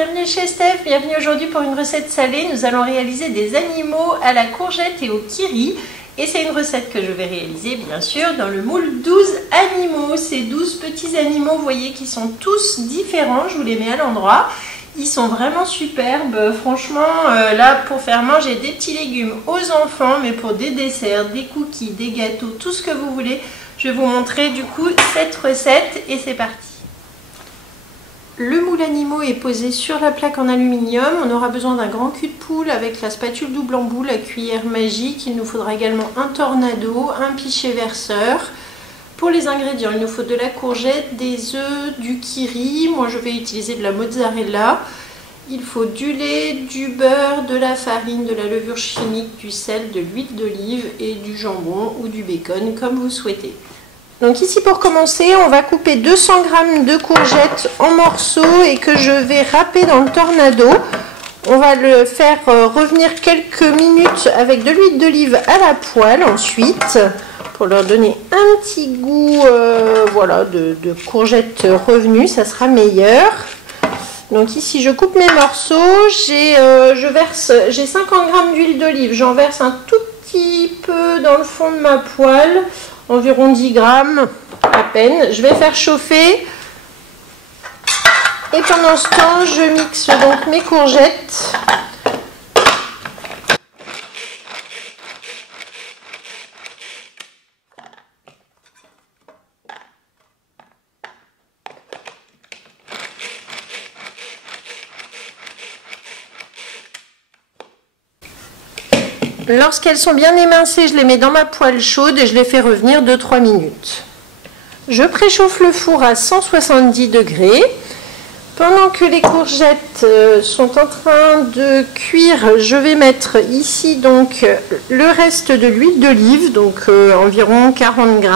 bienvenue chez Steph, bienvenue aujourd'hui pour une recette salée. Nous allons réaliser des animaux à la courgette et au kiri. Et c'est une recette que je vais réaliser bien sûr dans le moule 12 animaux. Ces 12 petits animaux, vous voyez, qui sont tous différents, je vous les mets à l'endroit. Ils sont vraiment superbes, franchement, là pour faire manger des petits légumes aux enfants, mais pour des desserts, des cookies, des gâteaux, tout ce que vous voulez. Je vais vous montrer du coup cette recette et c'est parti. Le moule animaux est posé sur la plaque en aluminium. On aura besoin d'un grand cul de poule avec la spatule double embout, la cuillère magique. Il nous faudra également un tornado, un pichet verseur. Pour les ingrédients, il nous faut de la courgette, des œufs, du kiri. Moi, je vais utiliser de la mozzarella. Il faut du lait, du beurre, de la farine, de la levure chimique, du sel, de l'huile d'olive et du jambon ou du bacon, comme vous souhaitez. Donc ici, pour commencer, on va couper 200 g de courgettes en morceaux et que je vais râper dans le tornado. On va le faire revenir quelques minutes avec de l'huile d'olive à la poêle ensuite, pour leur donner un petit goût voilà, de courgettes revenues, ça sera meilleur. Donc ici, je coupe mes morceaux, j'ai 50 g d'huile d'olive, j'en verse un tout petit peu dans le fond de ma poêle, environ 10 g à peine. Je vais faire chauffer et pendant ce temps, je mixe donc mes courgettes. Lorsqu'elles sont bien émincées, je les mets dans ma poêle chaude et je les fais revenir 2-3 minutes. Je préchauffe le four à 170 degrés. Pendant que les courgettes sont en train de cuire, je vais mettre ici donc le reste de l'huile d'olive, donc environ 40 g,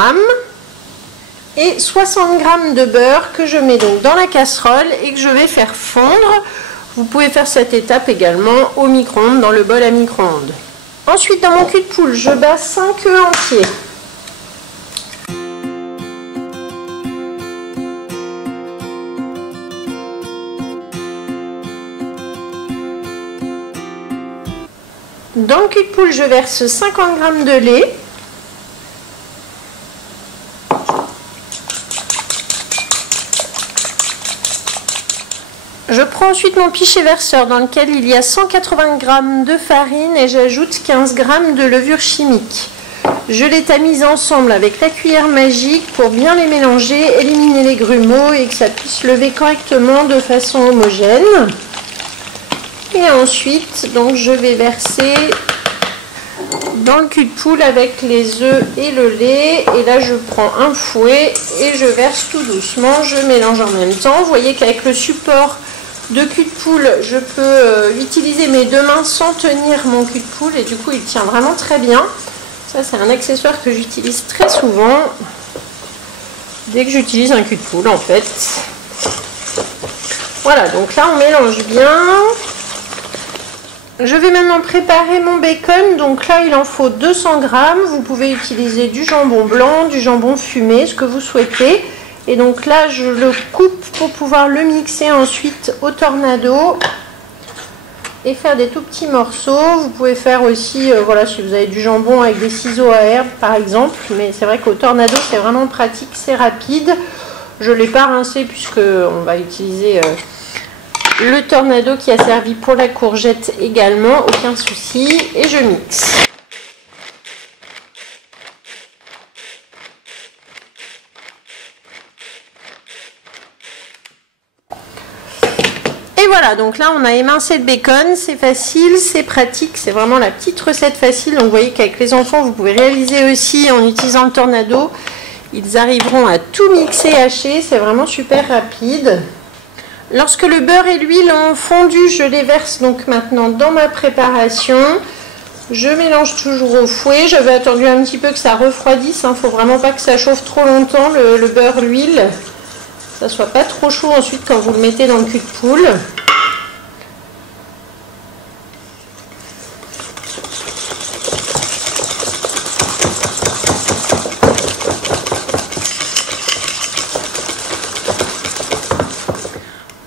et 60 g de beurre que je mets donc dans la casserole et que je vais faire fondre. Vous pouvez faire cette étape également au micro-ondes, dans le bol à micro-ondes. Ensuite, dans mon cul de poule, je bats 5 œufs entiers. Dans le cul de poule, je verse 50 g de lait. Je prends ensuite mon pichet verseur dans lequel il y a 180 g de farine et j'ajoute 15 g de levure chimique. Je les tamise ensemble avec la cuillère magique pour bien les mélanger, éliminer les grumeaux et que ça puisse lever correctement de façon homogène. Et ensuite, donc, je vais verser dans le cul de poule avec les œufs et le lait. Et là, je prends un fouet et je verse tout doucement. Je mélange en même temps. Vous voyez qu'avec le support de cul de poule, je peux utiliser mes deux mains sans tenir mon cul de poule et du coup il tient vraiment très bien. Ça, c'est un accessoire que j'utilise très souvent dès que j'utilise un cul de poule en fait. Voilà, donc là on mélange bien. Je vais maintenant préparer mon bacon. Donc là il en faut 200 g. Vous pouvez utiliser du jambon blanc, du jambon fumé, ce que vous souhaitez. Et donc là, je le coupe pour pouvoir le mixer ensuite au tornado et faire des tout petits morceaux. Vous pouvez faire aussi, voilà, si vous avez du jambon avec des ciseaux à herbe par exemple. Mais c'est vrai qu'au tornado, c'est vraiment pratique, c'est rapide. Je ne l'ai pas rincé puisqu'on va utiliser le tornado qui a servi pour la courgette également. Aucun souci. Et je mixe. Et voilà, donc là on a émincé le bacon, c'est facile, c'est pratique, c'est vraiment la petite recette facile. Donc vous voyez qu'avec les enfants vous pouvez réaliser aussi en utilisant le tornado. Ils arriveront à tout mixer, hacher, c'est vraiment super rapide. Lorsque le beurre et l'huile ont fondu, je les verse donc maintenant dans ma préparation. Je mélange toujours au fouet, j'avais attendu un petit peu que ça refroidisse, faut vraiment pas que ça chauffe trop longtemps le beurre, l'huile. Ça soit pas trop chaud ensuite quand vous le mettez dans le cul de poule.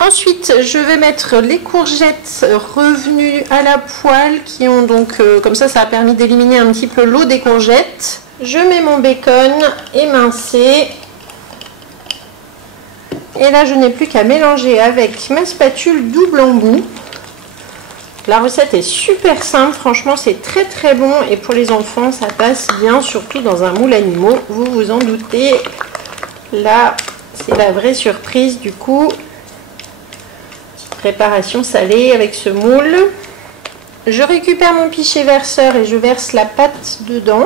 Ensuite, je vais mettre les courgettes revenues à la poêle qui ont donc, comme ça a permis d'éliminer un petit peu l'eau des courgettes. Je mets mon bacon émincé. Et là, je n'ai plus qu'à mélanger avec ma spatule double embout. La recette est super simple, franchement c'est très très bon et pour les enfants ça passe bien, surtout dans un moule animaux, vous vous en doutez. Là, c'est la vraie surprise du coup. Petite préparation salée avec ce moule. Je récupère mon pichet verseur et je verse la pâte dedans.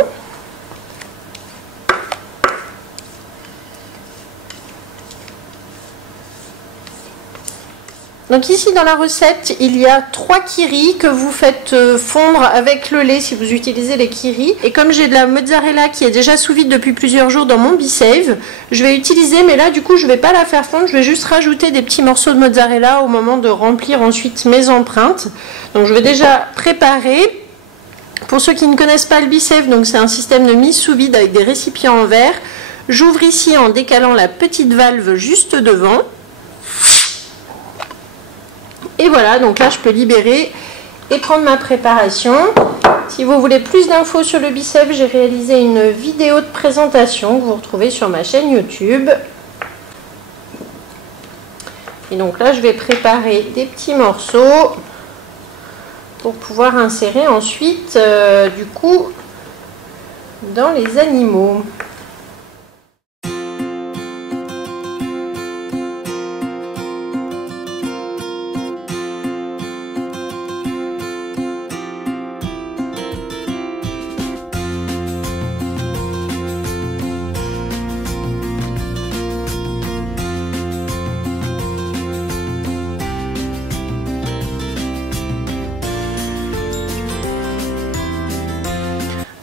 Donc ici dans la recette, il y a 3 kiris que vous faites fondre avec le lait si vous utilisez les kiris. Et comme j'ai de la mozzarella qui est déjà sous vide depuis plusieurs jours dans mon BeSave, je vais utiliser, mais là du coup je ne vais pas la faire fondre, je vais juste rajouter des petits morceaux de mozzarella au moment de remplir ensuite mes empreintes. Donc je vais déjà préparer. Pour ceux qui ne connaissent pas le BeSave, donc c'est un système de mise sous vide avec des récipients en verre. J'ouvre ici en décalant la petite valve juste devant. Et voilà, donc là je peux libérer et prendre ma préparation. Si vous voulez plus d'infos sur le BeSave, j'ai réalisé une vidéo de présentation que vous retrouvez sur ma chaîne YouTube. Et donc là je vais préparer des petits morceaux pour pouvoir insérer ensuite du coup dans les animaux.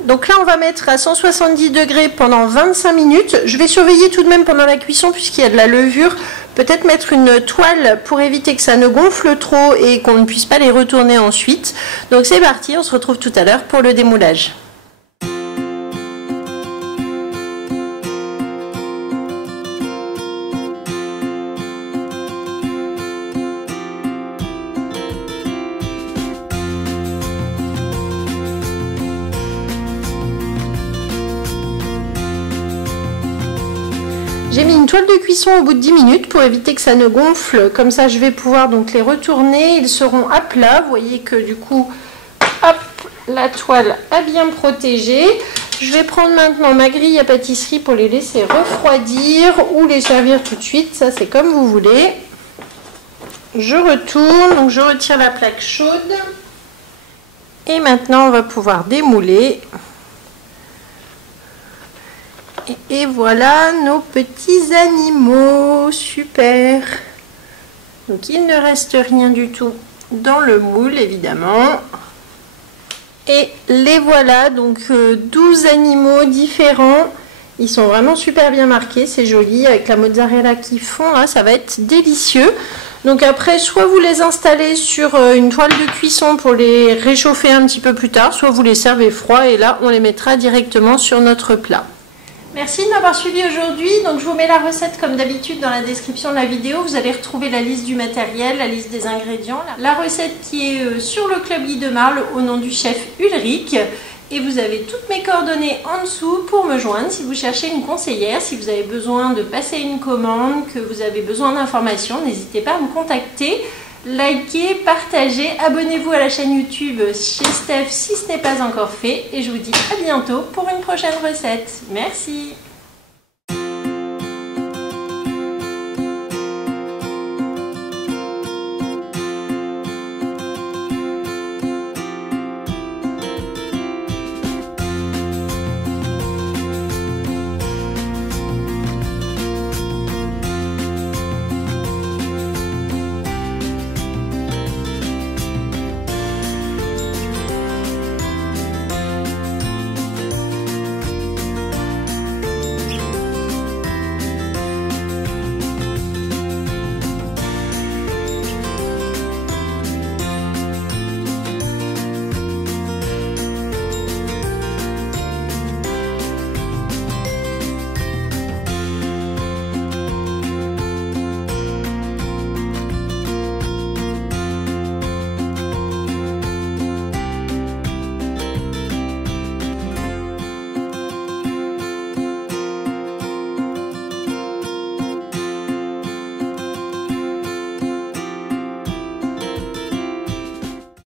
Donc là, on va mettre à 170 degrés pendant 25 minutes. Je vais surveiller tout de même pendant la cuisson puisqu'il y a de la levure. Peut-être mettre une toile pour éviter que ça ne gonfle trop et qu'on ne puisse pas les retourner ensuite. Donc c'est parti, on se retrouve tout à l'heure pour le démoulage. J'ai mis une toile de cuisson au bout de 10 minutes pour éviter que ça ne gonfle. Comme ça, je vais pouvoir donc les retourner. Ils seront à plat. Vous voyez que du coup, hop, la toile a bien protégé. Je vais prendre maintenant ma grille à pâtisserie pour les laisser refroidir ou les servir tout de suite. Ça, c'est comme vous voulez. Je retourne. Donc, je retire la plaque chaude. Et maintenant, on va pouvoir démouler. Et voilà nos petits animaux, super. Donc il ne reste rien du tout dans le moule évidemment. Et les voilà, donc 12 animaux différents. Ils sont vraiment super bien marqués, c'est joli avec la mozzarella qui fond là, ça va être délicieux. Donc après, soit vous les installez sur une toile de cuisson pour les réchauffer un petit peu plus tard, soit vous les servez froid et là on les mettra directement sur notre plat. Merci de m'avoir suivi aujourd'hui. Donc je vous mets la recette comme d'habitude dans la description de la vidéo. Vous allez retrouver la liste du matériel, la liste des ingrédients, la recette qui est sur le Club Guy de Marle au nom du chef Ulrich. Et vous avez toutes mes coordonnées en dessous pour me joindre si vous cherchez une conseillère, si vous avez besoin de passer une commande, que vous avez besoin d'informations, n'hésitez pas à me contacter. Likez, partagez, abonnez-vous à la chaîne YouTube chez Steph si ce n'est pas encore fait. Et je vous dis à bientôt pour une prochaine recette. Merci.